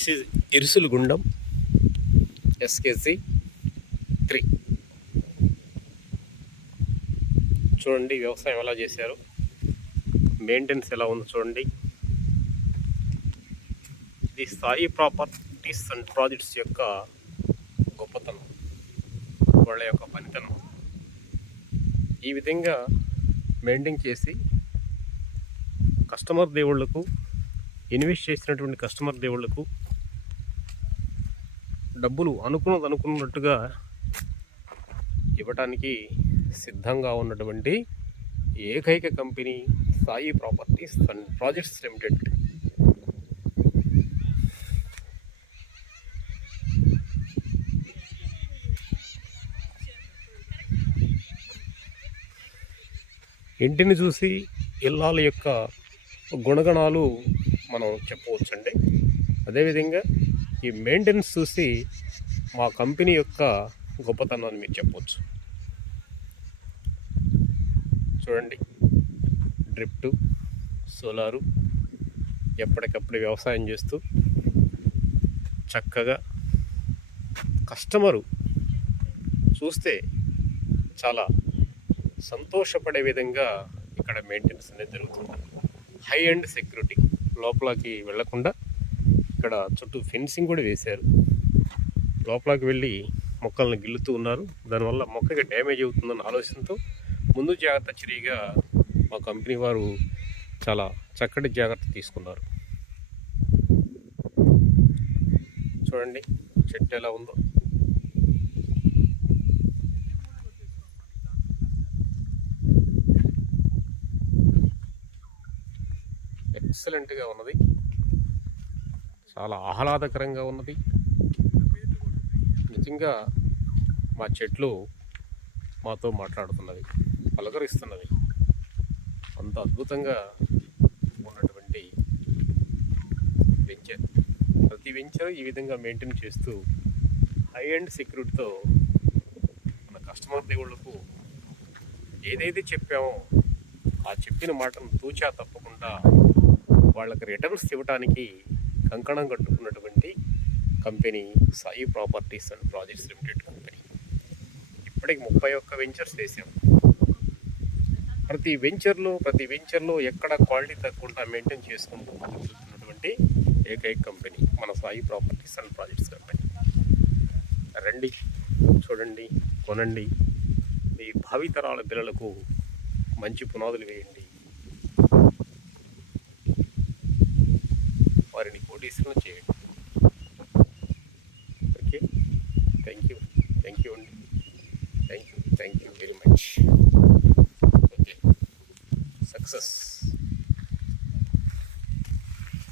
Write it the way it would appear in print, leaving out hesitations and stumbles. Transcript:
This is ఇరుసులగుండం SKC 3. చూడండి వ్యవసాయం ఎలా చేశారు, మెయింటెనెన్స్ ఎలా ఉందో చూడండి. ఇది సాయి ప్రాపర్టీస్ అండ్ ప్రాజెక్ట్స్ యొక్క గొప్పతనం, వాళ్ళ యొక్క పనితనం. ఈ విధంగా మెయింటైన్ చేసి కస్టమర్ దేవుళ్లకు, ఇన్వెస్ట్ చేసినటువంటి కస్టమర్ దేవుళ్లకు డబ్బులు అనుకున్నట్టుగా ఇవ్వటానికి సిద్ధంగా ఉన్నటువంటి ఏకైక company Sai properties and projects limited. ఇంటిని చూసి ఇల్లాల యొక్క గుణగణాలు మనం చెప్పవచ్చండి. అదేవిధంగా ఈ మెయింటెనెన్స్ చూసి మా కంపెనీ యొక్క గొప్పతనాన్ని మీరు చెప్పవచ్చు. చూడండి, డ్రిఫ్ట్, సోలారు, ఎప్పటికప్పుడు వ్యవసాయం చేస్తూ చక్కగా కస్టమరు చూస్తే చాలా సంతోషపడే విధంగా ఇక్కడ మెయింటెనెన్స్ అనేది జరుగుతుంది. హై అండ్ సెక్యూరిటీ, లోపలికి వెళ్లకుండా ఇక్కడ చుట్టూ ఫెన్సింగ్ కూడా వేశారు. లోపలికి వెళ్ళి మొక్కలను గిల్లుతూ ఉన్నారు. దానివల్ల మొక్కకి డ్యామేజ్ అవుతుందన్న ఆలోచనతో ముందు జాగ్రత్త చర్యగా మా కంపెనీ వారు చాలా చక్కటి జాగ్రత్త తీసుకున్నారు. చూడండి చెట్టు ఎలా ఉందో. ఎక్సలెంట్గా ఉన్నది, చాలా ఆహ్లాదకరంగా ఉన్నది. నిజంగా మా చెట్లు మాతో మాట్లాడుతున్నవి, పలకరిస్తున్నవి. అంత అద్భుతంగా ఉన్నటువంటి వెంచర్. ప్రతి వెంచర్ ఈ విధంగా మెయింటైన్ చేస్తూ హై అండ్ సెక్యూరిటీతో మన కస్టమర్ దేవుళ్లకు ఏదైతే చెప్పామో ఆ చెప్పిన మాటను తూచా తప్పకుండా వాళ్ళకి రిటర్న్స్ ఇవ్వడానికి కంకణం కట్టుకున్నటువంటి company Sai properties and projects limited company. ఇప్పటికి 31 వెంచర్స్ వేసాం. ప్రతి వెంచర్లో ఎక్కడ క్వాలిటీ తగ్గకుండా మెయింటైన్ చేసుకుంటూ వెళ్తున్నటువంటి ఏకైక కంపెనీ మన Sai properties and projects company. రండి, చూడండి, కొనండి. మీ భావితరాల పిల్లలకు మంచి పునాదులు వేయండి, వారిని కోటీశ్వరులను చేయండి. ఓకే, థ్యాంక్ యూ అండి, థ్యాంక్ యూ వెరీ మచ్.